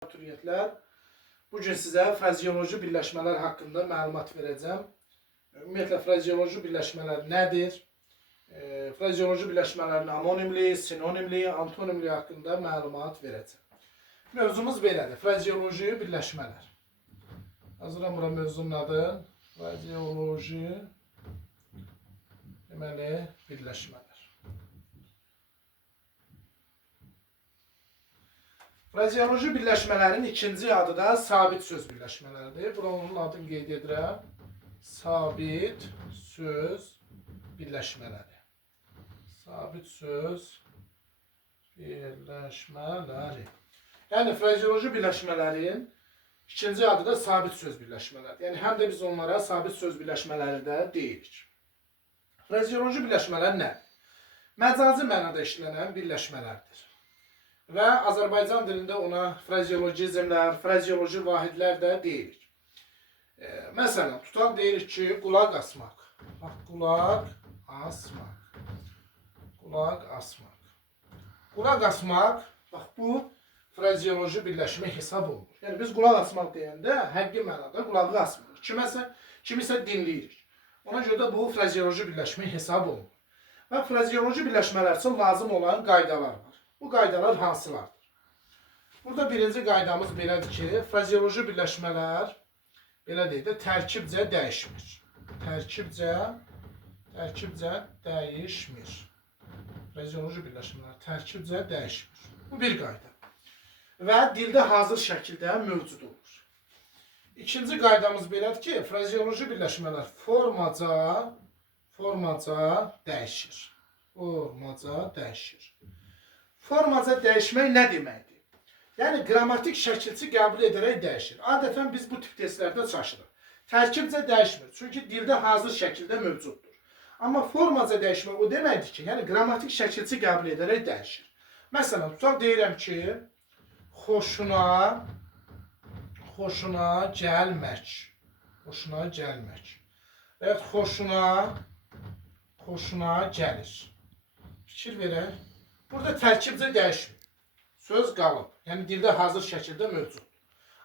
Türklər, bugün sizə frazeoloji birləşmələr haqqında məlumat verəcəm. Ümumiyyətlə, frazeoloji birləşmələr nədir? Frazeoloji birləşmələrin amonimliyi, sinonimliyi, antonimliyi haqqında məlumat verəcəm. Mövzumuz belədir, frazeoloji birləşmələr. Hazıram bura mövzunun adı. Frazeoloji deməli birləşmələr. Frazeoloji birləşmələrin ikinci adı da sabit söz birləşmələridir. Bura onun adını qeyd edirəm. Sabit söz birləşmələri. Sabit söz birləşmələri. Yəni, frazeoloji birləşmələrin ikinci adı da sabit söz birləşmələri. Yəni, həm də biz onlara sabit söz birləşmələri də deyirik. Frazeoloji birləşmələr nədir? Məcazi mənada işlənən birləşmələrdir. Və Azərbaycan dilində ona frazeologizmlər, frazeoloji vahidlər də deyirik. Məsələn, tutaq deyirik ki, qulaq asmaq. Bax, qulaq asmaq. Qulaq asmaq. Qulaq asmaq, bax, bu frazeoloji birləşmə hesab olunur. Yəni, biz qulaq asmaq deyəndə həqiqi mənada qulağı asmırıq. Kimisə dinləyirik. Ona görə də bu frazeoloji birləşmə hesab olunur. Və frazeoloji birləşmələr üçün lazım olan qaydalar var. Bu qaydalar hansılardır? Burada birinci qaydamız belədir ki, frazeoloji birləşmələr belə deyək də tərkibcə dəyişmir. Tərkibcə dəyişmir. Frazeoloji birləşmələr tərkibcə dəyişmir. Bu bir qayda. Və dildə hazır şəkildə mövcud olur. İkinci qaydamız belədir ki, frazeoloji birləşmələr formaca dəyişir. Formaca dəyişir. Formaca dəyişmək nə deməkdir? Yəni, qrammatik şəkilçi qəbul edərək dəyişir. Adətən biz bu tip testlərdə çaşırıq. Tərkibcə dəyişmir, çünki dildə hazır şəkildə mövcuddur. Amma formaca dəyişmək o deməkdir ki, yəni qrammatik şəkilçi qəbul edərək dəyişir. Məsələn, tutaq deyirəm ki, xoşuna gəlmək. Xoşuna gəlmək. Və ya xoşuna gəlir. Fikir verək. Burada tərkibcə dəyişmir. Söz qalıb. Yəni, dildə hazır şəkildə mövcud.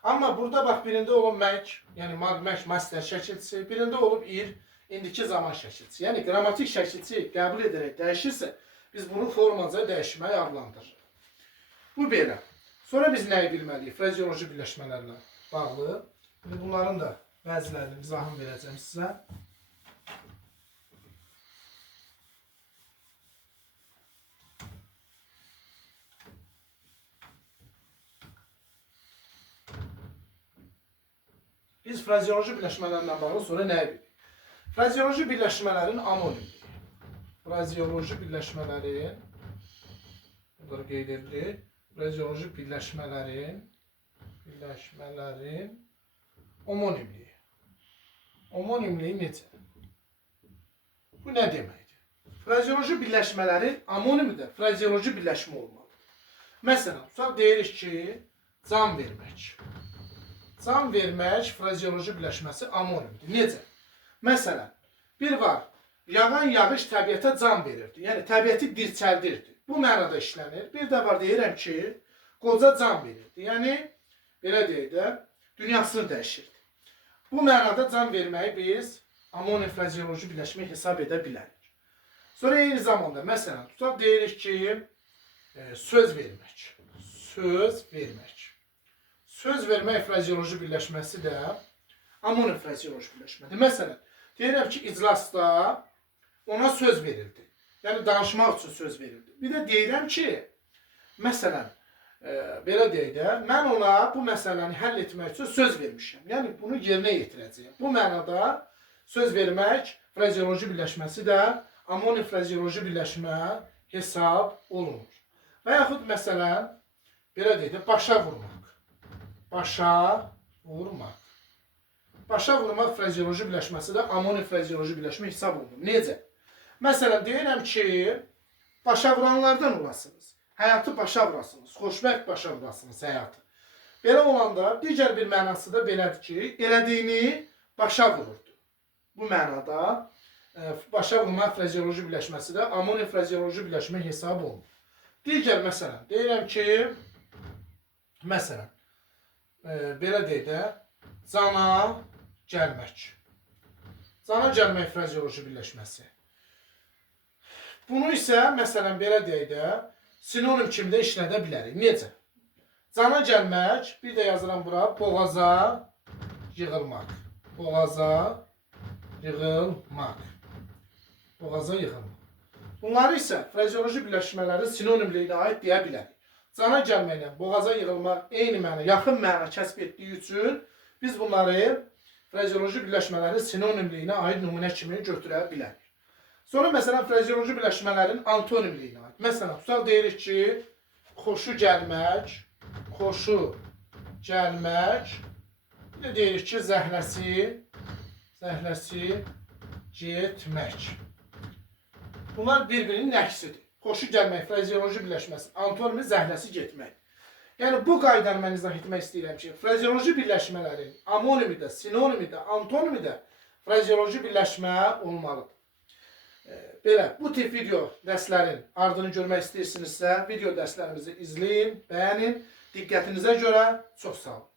Amma burada, bax, birində olub mək, yəni mək, master şəkilçisi, birində olub indiki zaman şəkilçisi. Yəni, qrammatik şəkilçi qəbul edərək dəyişirsə, biz bunu formaca dəyişmək adlandırırıq. Bu belə. Sonra biz nəyi bilməliyik? Frazeoloji birləşmələrlə bağlı. Bunların da bəzilərini izahını verəcəm sizə. Biz frazeoloji birləşmələrlə bağlı sonra nəyi bilirik? Frazeoloji birləşmələrin amonimliyi. Frazeoloji birləşmələrin, bunları qeyd edirik. Frazeoloji birləşmələrin homonimliyi. Homonimliyi necə? Bu nə deməkdir? Frazeoloji birləşmələrin amonimi də frazeoloji birləşmə olmalıdır. Məsələn, tutaq deyirik ki, can vermək. Can vermək frazeoloji birləşməsi amonimdir. Necə? Məsələn, bir var, yağan yağış təbiətə can verirdi. Yəni, təbiəti dirçəldirdi. Bu mənada işlənir. Bir də var, deyirəm ki, qoca can verirdi. Yəni, belə deyək də, dünyasını dəyişirdi. Bu mənada can verməyi biz amonim frazeoloji birləşmə hesab edə bilərik. Sonra eyni zamanda, məsələn, tutaq deyirik ki, söz vermək. Söz vermək. Söz vermək frazeoloji birləşməsi də amonim frazeoloji birləşmədir. Məsələn, deyirəm ki, iclasda ona söz verildi. Yəni, danışmaq üçün söz verildi. Bir də deyirəm ki, məsələn, belə deyək də, mən ona bu məsələni həll etmək üçün söz vermişəm. Yəni, bunu yerinə yetirəcəyəm. Bu mənada söz vermək frazeoloji birləşməsi də amonim frazeoloji birləşmə hesab olunur. Və yaxud, məsələn, belə deyək də, başa vurmaq. Başa vurmaq. Başa vurmaq frazeoloji birləşməsi də amonim frazeoloji birləşmə hesab olunur. Necə? Məsələn, deyirəm ki, başa vuranlardan olasınız. Həyatı başa vurasınız. Xoşbəxt başa vurasınız həyatı. Belə olanda digər bir mənası da belədir ki, elədiyini başa vururdu. Bu mənada başa vurmaq frazeoloji birləşməsi də amonim frazeoloji birləşmə hesab olunur. Digər məsələn, deyirəm ki, məsələn, belə deyək də, cana gəlmək. Cana gəlmək frazeoloji birləşməsi. Bunu isə, məsələn, belə deyək də, sinonim kimi də işlədə bilərik. Necə? Cana gəlmək, bir də yazıram bura, boğaza yığılmaq. Boğaza yığılmaq. Boğaza yığılmaq. Bunları isə frazeoloji birləşmələrin sinonimliyinə aid deyə bilərik. Cana gəlməklə boğaza yığılmaq eyni məna, yaxın məna kəsb etdiyi üçün biz bunları frazeoloji birləşmələrin sinonimliyinə aid nümunə kimi götürə bilərik. Sonra məsələn frazeoloji birləşmələrin antonimliyinə aid. Məsələn, tutaq deyirik ki, xoşu gəlmək, bir də deyirik ki, zəhləsi getmək. Bunlar bir-birinin əksidir. Xoşu gəlmək, frazeoloji birləşməsi, antonimi zəhləsi getmək. Yəni bu qaydanı mən izah etmək istəyirəm ki, frazeoloji birləşmələrin amonimi də, sinonimi də, antonimi də frazeoloji birləşmə olmalıdır. Belə, bu tip video dərslərin ardını görmək istəyirsinizsə, video dərslərimizi izləyin, bəyənin. Diqqətinizə görə çox sağ olun.